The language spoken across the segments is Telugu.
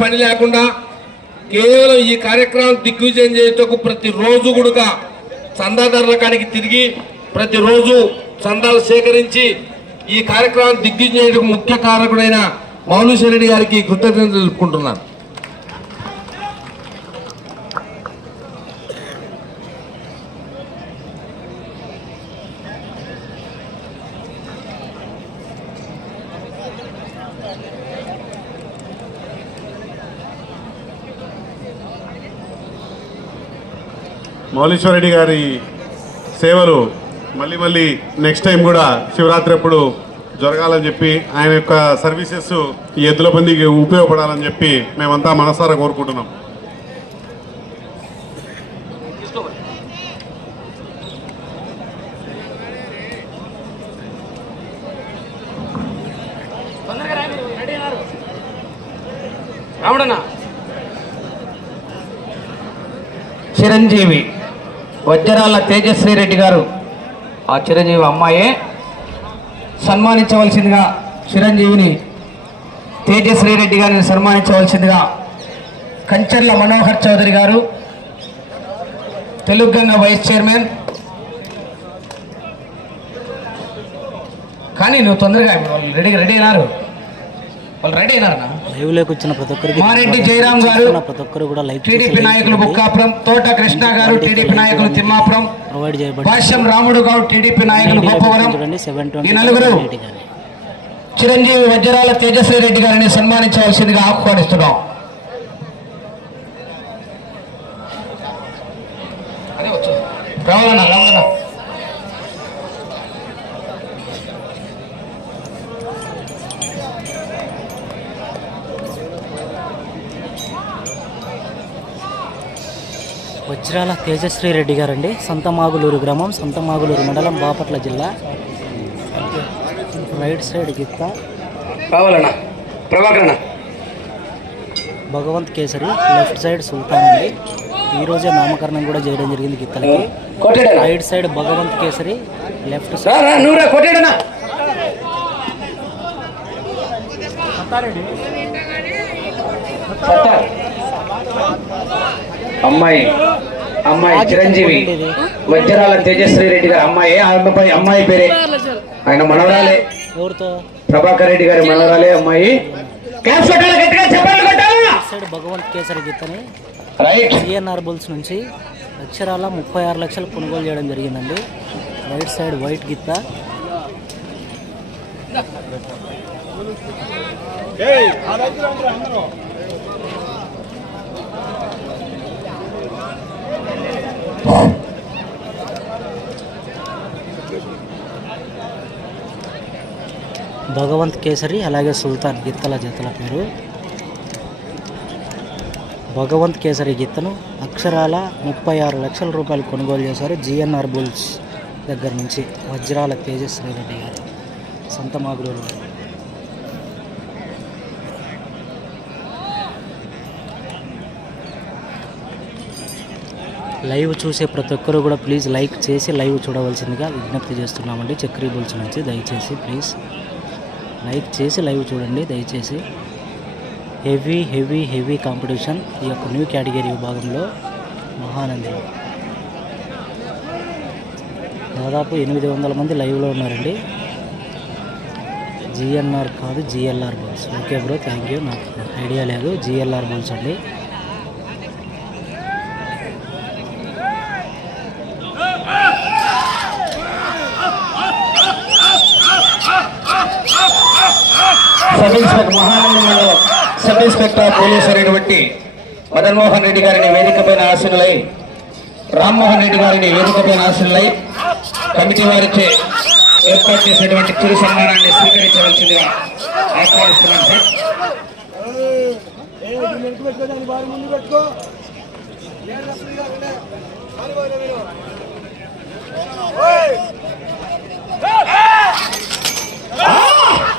పని లేకుండా కేవలం ఈ కార్యక్రమం దిగ్విజయం చేయటకు ప్రతిరోజు కూడా చందాదారుల కాడికి తిరిగి ప్రతిరోజు చందాలు సేకరించి ఈ కార్యక్రమాన్ని దిగ్విజయం చేయడానికి ముఖ్య కారకుడైన మౌనీశ్వరరెడ్డి గారికి కృతజ్ఞతలు తెలుపుకుంటున్నాను. మౌలీశ్వరరెడ్డి గారి సేవలు మళ్ళీ మళ్ళీ నెక్స్ట్ టైం కూడా శివరాత్రి అప్పుడు జరగాలని చెప్పి ఆయన యొక్క సర్వీసెస్ ఈ ఎద్దుల బండికి ఉపయోగపడాలని చెప్పి మేమంతా మనసారా కోరుకుంటున్నాం. చిరంజీవి. వజ్రాల తేజస్వి రెడ్డి గారు ఆ చిరంజీవి అమ్మాయే. సన్మానించవలసిందిగా చిరంజీవిని తేజశ్రీ రెడ్డి గారిని సన్మానించవలసిందిగా కంచర్ల మనోహర్ చౌదరి గారు తెలుగుగంగ వైస్ చైర్మన్. కానీ నువ్వు తొందరగా వాళ్ళు రెడీ రెడీ అయినారు. వాళ్ళు రెడీ అయినారన్నా? లైవ్లోకి వచ్చిన ప్రతి ఒక్కరికి మారెడ్డి జయరాం గారు ప్రతి ఒక్కరు కూడా లైక్ టీడీపీ నాయకులు బుక్కాపురం తోట కృష్ణ గారు టీడీపీ నాయకులు తిమ్మాపురం ప్రొవైడ్ చేయబడి భాష్యం రాముడు గౌడ్ టీడీపీ నాయకులు చూడండి సెవెన్ ఈ నలుగురు చిరంజీవి వజ్రాల తేజశ్రీ రెడ్డి గారిని సన్మానించవలసిందిగా ఆహ్వానిస్తున్నాం. రావాలన్నా వజ్రాల తేజశ్రీ రెడ్డి గారండి. సంతమాగులూరు గ్రామం సంతమాగులూరు మండలం బాపట్ల జిల్లా. రైట్ సైడ్ గిత్త. రావాలన్నా ప్రభాకరణ భగవంత్ కేసరి లెఫ్ట్ సైడ్ సుల్తాన్ అండి. ఈ రోజే నామకరణం కూడా చేయడం జరిగింది గిత్తలకి. Right side Bhagavanth Kesari left side. అమ్మాయి. అమ్మాయి చిరంజీవి. వజ్రాల తేజశ్రీ రెడ్డి గారి అమ్మాయి ఆ అమ్మాయి అమ్మాయి పేరే. ఆయన మనవరాలే. ప్రభాకర్ రెడ్డి గారి మనవరాలే అమ్మాయి. భగవంత్ కేసరి గిత్తని రైట్. సిఎన్ఆర్ బుల్స్ నుంచి అక్షరాల ముప్పై ఆరు లక్షలు కొనుగోలు చేయడం జరిగిందండి. రైట్ సైడ్ వైట్ గిత్త భగవంత్ కేసరి అలాగే సుల్తాన్ గిత్తల జతల పేరు. భగవంత్ కేసరి గిత్తను అక్షరాల ముప్పై ఆరు లక్షల రూపాయలు కొనుగోలు చేశారు జిఎన్ఆర్ బుల్స్ దగ్గర నుంచి వజ్రాల తేజస్వి రెడ్డి గారు. సంతమాగులూరు వారు. లైవ్ చూసే ప్రతి ఒక్కరు కూడా ప్లీజ్ లైక్ చేసి లైవ్ చూడవలసిందిగా విజ్ఞప్తి చేస్తున్నామండి. చక్రీ బుల్స్ నుంచి దయచేసి ప్లీజ్ లైక్ చేసి లైవ్ చూడండి దయచేసి. హెవీ హెవీ హెవీ కాంపిటీషన్ ఈ యొక్క న్యూ కేటగిరీ విభాగంలో మహానంది. దాదాపు ఎనిమిది వందల మంది లైవ్లో ఉన్నారండి. జిఎన్ఆర్ కాదు GLR balls. Okay bro thank you. నాకు ఐడియా లేదు. జిఎల్ఆర్ బాల్స్ అండి. Sub inspector Mahananda sub inspector police అయినటువంటి మదన్మోహన్ రెడ్డి గారిని వేదికపైన ఆశనులై రామ్మోహన్ రెడ్డి గారిని వేదికపైన ఆశనులై కమిటీ వారిచే ఏర్పాటు చేసినటువంటి చిరు సన్మానాన్ని స్వీకరించవలసిందిగా ఆహ్వానిస్తున్నాను sir Ah!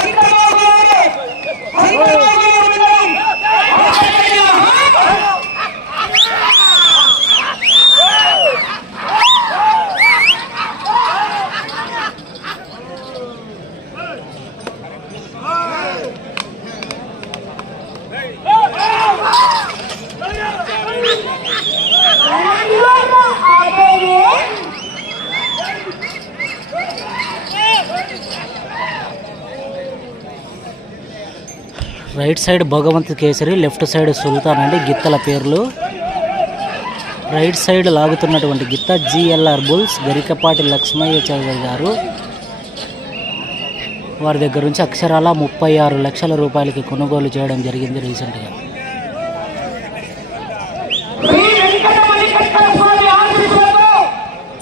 Right side Bhagavanth Kesari left side Sultan అండి. గిత్తల పేర్లు. రైట్ సైడ్ లాగుతున్నటువంటి గిత్త జిఎల్ఆర్ బుల్స్ గరికపాటి లక్ష్మయ్య చౌదరి గారు. వారి దగ్గర నుంచి అక్షరాల ముప్పై ఆరు లక్షల రూపాయలకి కొనుగోలు చేయడం జరిగింది రీసెంట్గా శ్రీ వెంకటమణి స్వామి ఆశీస్సులతో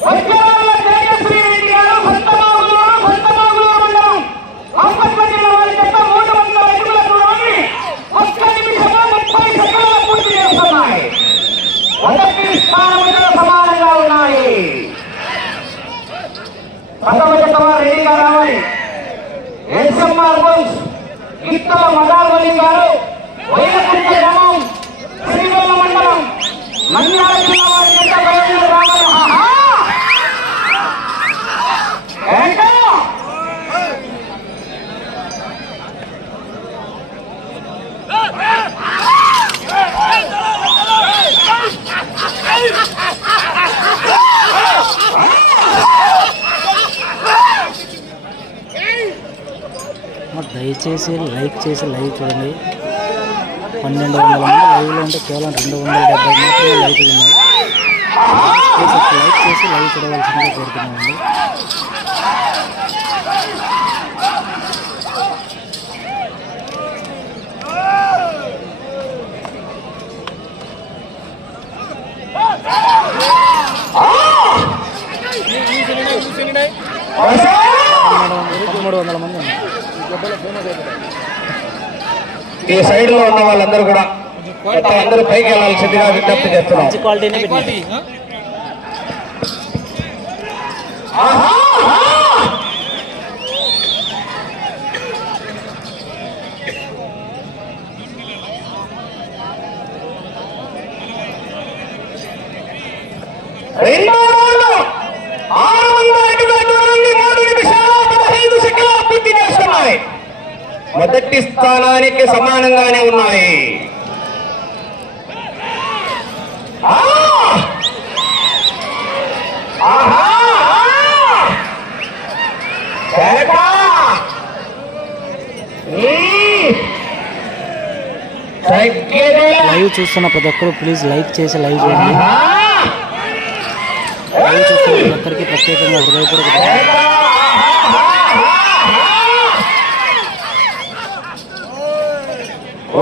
వజ్రాల తేజశ్రీ రెడ్డి గారు భక్తమాగులూరు భక్తమాగులూరు మండలం ఆపత్తి వారి చెత్త మూడు వందల అడుగుల దూరాన్ని ఒక్క నిమిషంలో ముప్పై సెకండ్ల పూర్తి చేస్తున్నాయి మొదటి స్థానంలో సమానంగా ఉన్నాయి ప్రథమ చెత్త వారు రెడీగా రావాలి. ఎస్ఎంఆర్ బోస్ గిత్తల మదార్వలి గారు వేలకుంట గ్రామం శ్రీవల్ల మండలం నంద్యాల జిల్లా వారి చెత్త బయలుదేరి రావాలి. చేసి లైక్ చేసి లైవ్ చూడండి పన్నెండు వందల మంది లైవ్లో ఉంటే కేవలం రెండు వందల డెబ్బై మాత్రమే లైక్ ఉన్నాయి. లైక్ చేసి లైవ్ చూడవలసిందిగా కోరుతున్నామండి. పదమూడు వందల మంది ఉన్నారు ఈ సైడ్లో ఉన్న వాళ్ళందరూ కూడా అందరూ పైకి వెళ్ళాల్సిందిగా విజ్ఞప్తి చేస్తున్నాం. మంచి క్వాలిటీనే పెట్టింది రెండో రౌండ్ ఆరు వందల అడుగుల దూరాన్ని మూడు నిమిషాలు పదహైదు సెకండ్లు పూర్తి చేస్తున్నాయి మొదటి స్థానానికి సమానంగానే ఉన్నాయి! లైవ్ చూస్తున్న ప్రతి ఒక్కరు ప్లీజ్ లైక్ చేసి లైవ్ ఆహా! లైవ్ చూస్తున్న ప్రతి ఒక్కరికి ప్రత్యేకంగా హృదయపూర్వక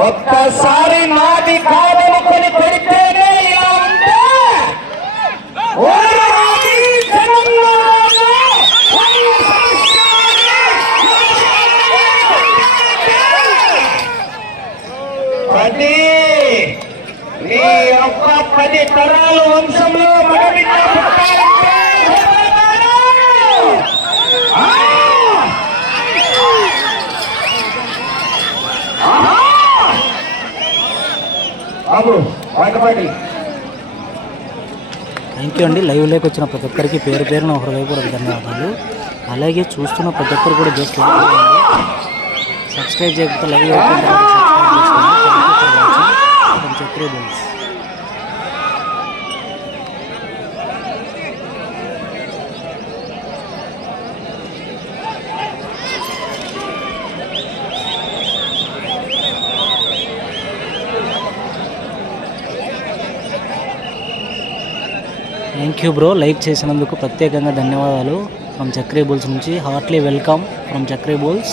ఒక్కసారి నాది కాదనుకొని థ్యాంక్ యూ అండి. లైవ్లోకి వచ్చిన ప్రతి ఒక్కరికి పేరు పేరున హృదయపూర్వక ధన్యవాదాలు. అలాగే చూస్తున్న ప్రతి ఒక్కరు కూడా జస్ట్ సబ్స్క్రైబ్ చేయకపోతే లైవ్ అయిపోయిన తర్వాత సబ్స్క్రైబ్ చేసుకోండి thank you for watching Chakri bulls thank you bro like చేసినందుకు ప్రత్యేకంగా ధన్యవాదాలు. ఫ్రమ్ చక్రీ బుల్స్ నుంచి heartly welcome from Chakri bulls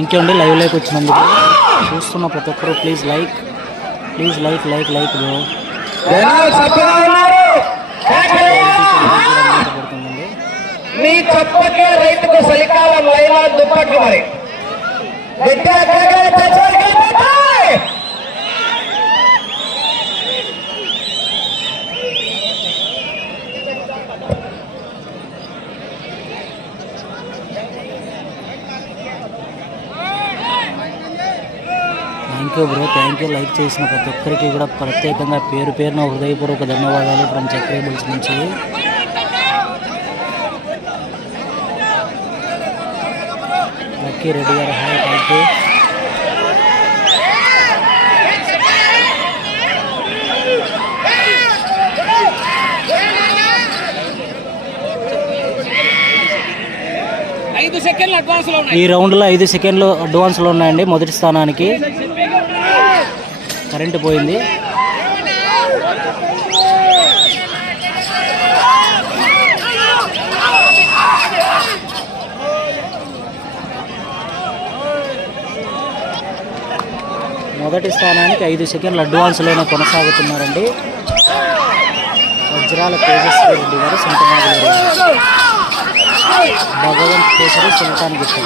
thank you అండి లైవ్లోకి వచ్చినందుకు. చూస్తున్న ప్రతి ఒక్కరు please like please like like like bro మీ చప్పకే రైతుకు చలికాలం లైలా దుప్పట్లు మరి. Thank you bro thank you like చేసిన ప్రతి ఒక్కరికి కూడా ప్రత్యేకంగా పేరు పేరున హృదయపూర్వక ధన్యవాదాలు ఫ్రమ్ చక్రేబుల్స్ నుంచి. లక్కీ రెడ్డి గారు హాయ్ థ్యాంక్ యూ ఈ రౌండ్లో ఐదు సెకండ్లు అడ్వాన్స్లో ఉన్నాయండి మొదటి స్థానానికి. కరెంటు పోయింది. మొదటి స్థానానికి ఐదు సెకండ్లు అడ్వాన్స్లోనే కొనసాగుతున్నారండి. వజ్రాల తేజస్వి రెడ్డి గారు సొంతమాగులు భగవంత్ కేసరి సుల్తాన్ గిట్టి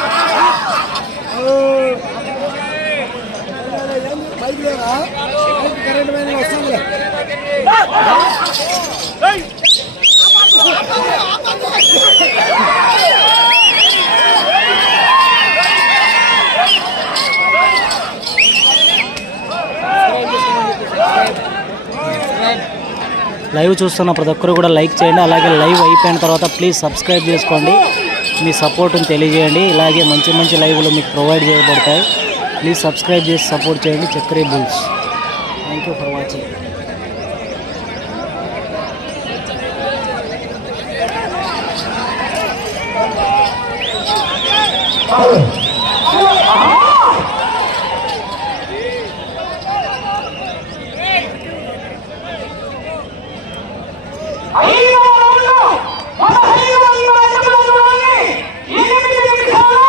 లైవ్ చూస్తున్న ప్రతి ఒక్కరు కూడా లైక్ చేయండి. అలాగే లైవ్ అయిపోయిన తర్వాత ప్లీజ్ సబ్స్క్రైబ్ చేసుకోండి. మీ సపోర్ట్ని తెలియజేయండి. ఇలాగే మంచి మంచి లైవ్లు మీకు ప్రొవైడ్ చేయబడతాయి. ప్లీజ్ సబ్స్క్రైబ్ చేసి సపోర్ట్ చేయండి Chakri bulls thank you for watching ఐదో రౌండ్లో పదహైదు వందల అడుగుల దూరాన్ని ఎనిమిది నిమిషాలు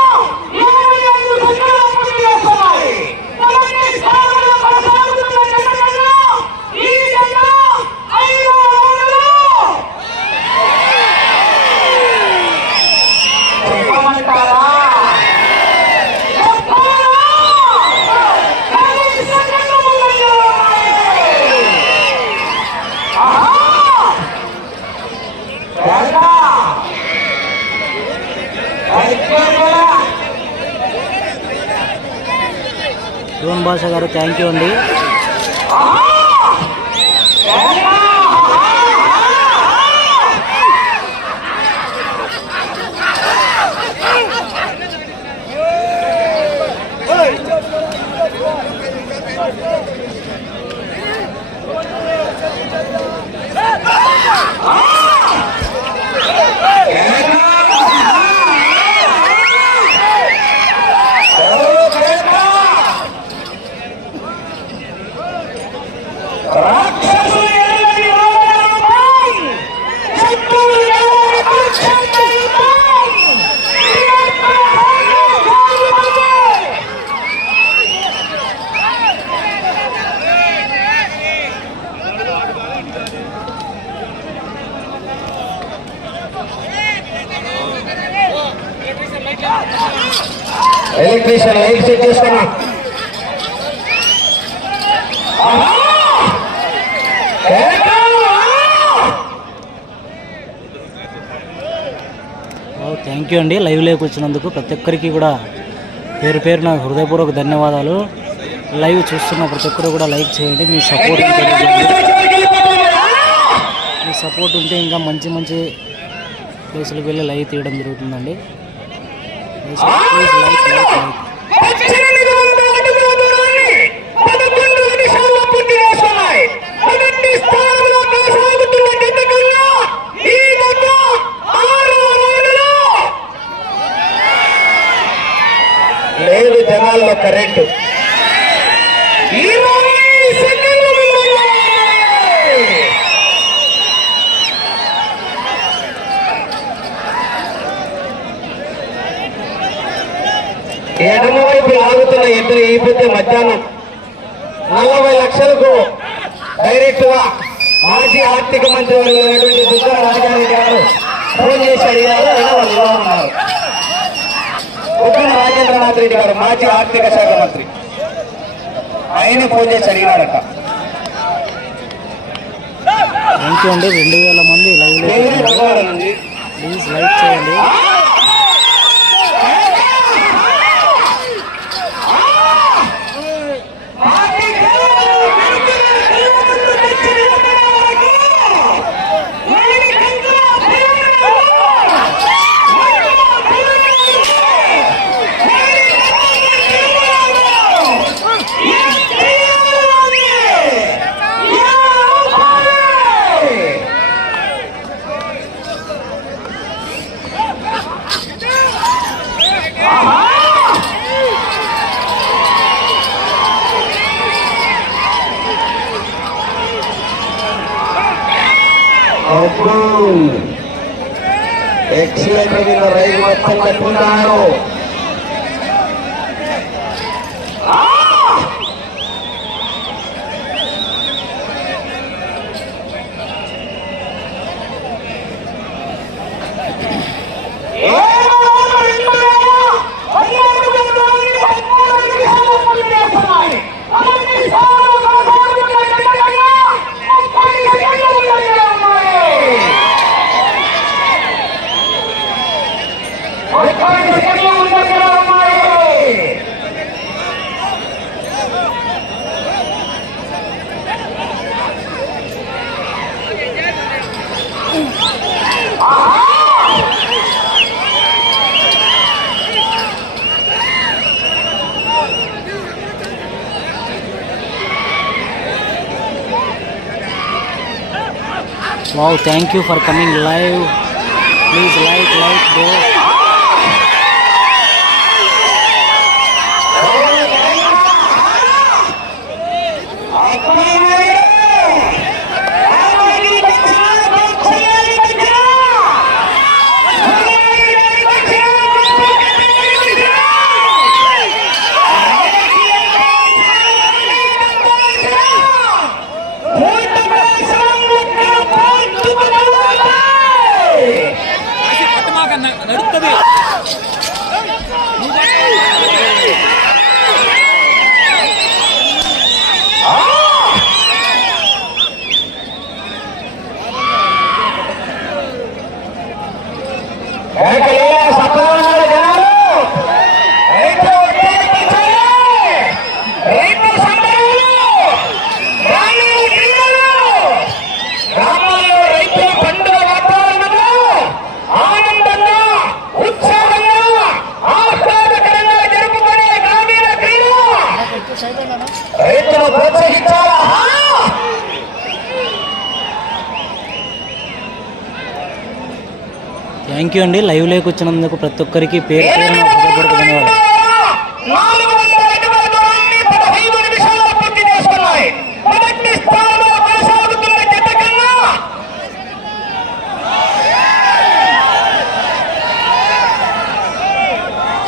ఇరవై ఐదు సెకండ్ల పూర్తి చేస్తున్నాయి. మొదటి స్థానంలో కొనసాగుతున్న జనగణన ఈ జన ఐదో రౌండ్లో చెప్పమంటారా? చెప్పాలా? పది సెకండ్ల ముందంజలో ఉన్నాయి. ఆహా Berta. యువన్ భాష గారు థ్యాంక్ యూ అండి. ఎలక్ట్రీషియన్ లైట్ సెట్ చేసుకున్నా థ్యాంక్ యూ అండి. లైవ్ లేకు వచ్చినందుకు ప్రతి ఒక్కరికి కూడా పేరు పేరున హృదయపూర్వక ధన్యవాదాలు. లైవ్ చూస్తున్న ప్రతి ఒక్కరు కూడా లైక్ చేయండి. మీ సపోర్ట్ మీ సపోర్ట్ ఉంటే ఇంకా మంచి మంచి ప్లేసులకు వెళ్ళి లైవ్ తీయడం జరుగుతుందండి. ప్లీజ్ లైక్ లైక్ లైక్ దూరాన్ని పదకొండు నిమిషాల్లో పూర్తి చేస్తున్నాయి. మొదటి స్థానంలో కొనసాగుతున్న జత కన్నా ఈ జత ఆరవ రౌండ్లో లేదు జనాల్లో కరెంటు ఇరవై సెకండ్లు ముందంజలో ఉన్నాయి. ఎడ కంపెనీ అయిపోతే మధ్యాహ్నం నలభై లక్షలకు డైరెక్ట్గా మాజీ ఆర్థిక మంత్రి వర్గం అయినటువంటి దుగ్గల రాజారెడ్డి గారు ఫోన్ చేసి అడిగారు అయినా వాళ్ళు ఇవ్వమన్నారు దుగ్గల రాజేంద్రనాథ్ రెడ్డి గారు మాజీ ఆర్థిక శాఖ మంత్రి. ఆయన ఫోన్ చేసి అడిగినారట. థ్యాంక్ యూ అండి రెండు వేల మంది భగవానండి ప్లీజ్ లైక్ చేయండి. Wow, thank you for coming live. Please like, like, go thank you అండి లైవ్ లైక్ వచ్చినందుకు ప్రతి ఒక్కరికి పేరు పేరున ధన్యవాదాలు.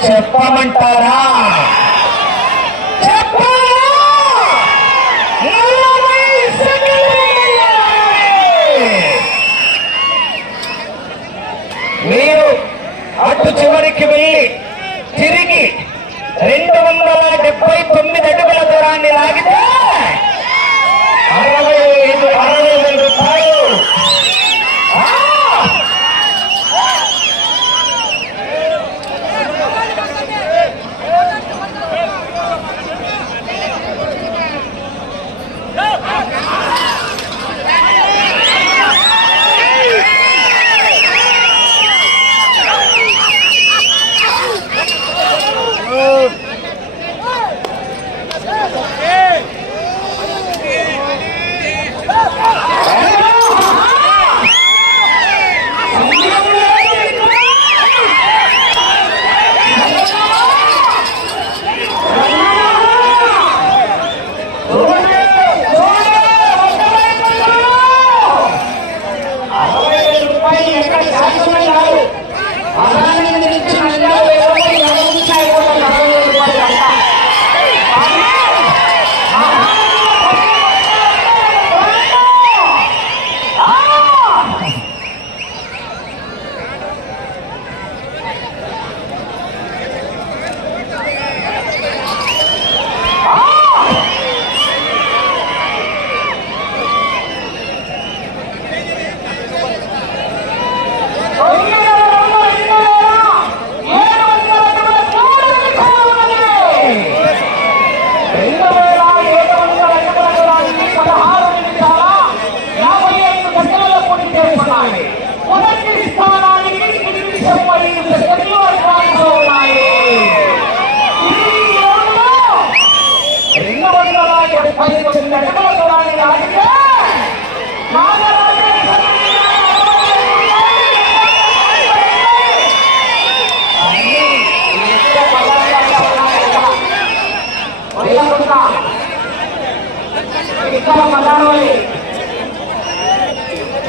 చెప్పమంటారా?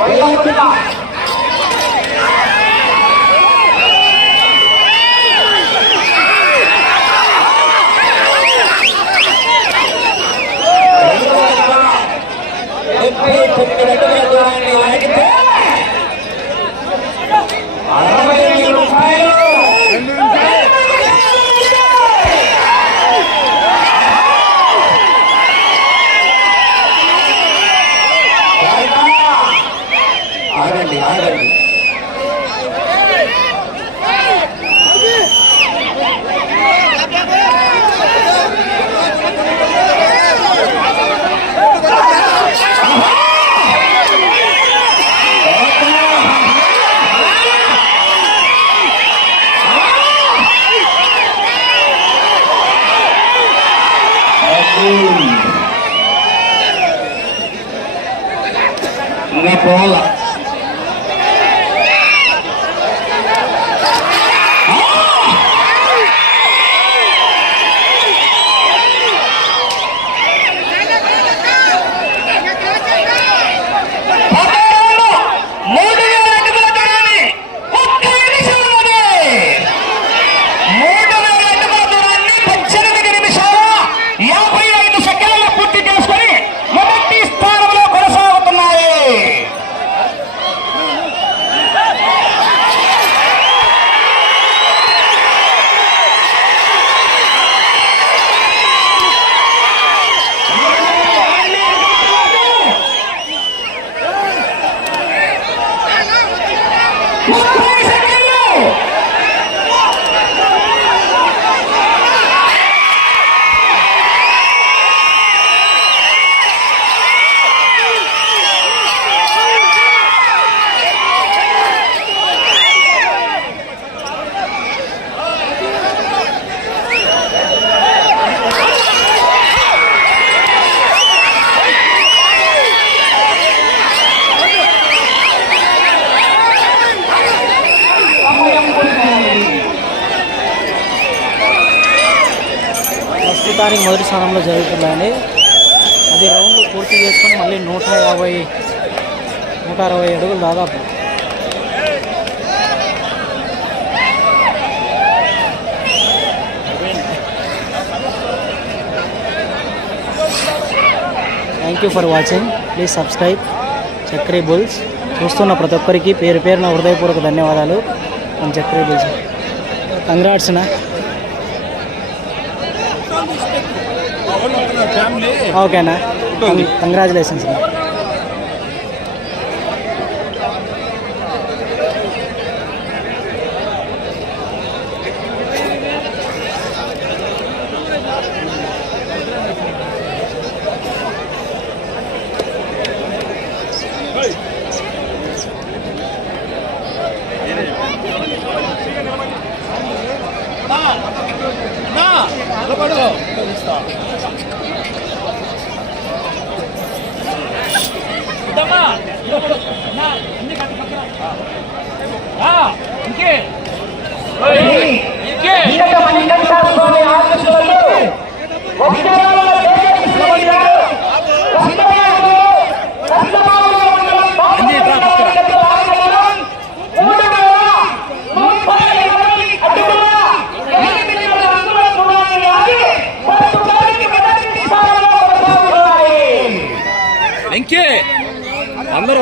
వైకుంఠ ముప్పై మొదటి స్థానంలో జరుగుతున్నాయండి అది రౌండ్ పూర్తి చేసుకొని మళ్ళీ నూట యాభై నూట అరవై అడుగులు దాదాపు. Thank you for watching please subscribe Chakri bulls. చూస్తున్న ప్రతి ఒక్కరికి పేరు పేరున హృదయపూర్వక ధన్యవాదాలు. మన చక్రీ బుల్స్. కంగ్రాట్స్నా ఓకేనా? కంగ్రాచులేషన్స్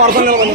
വർത്തങ്ങൾ വന്നു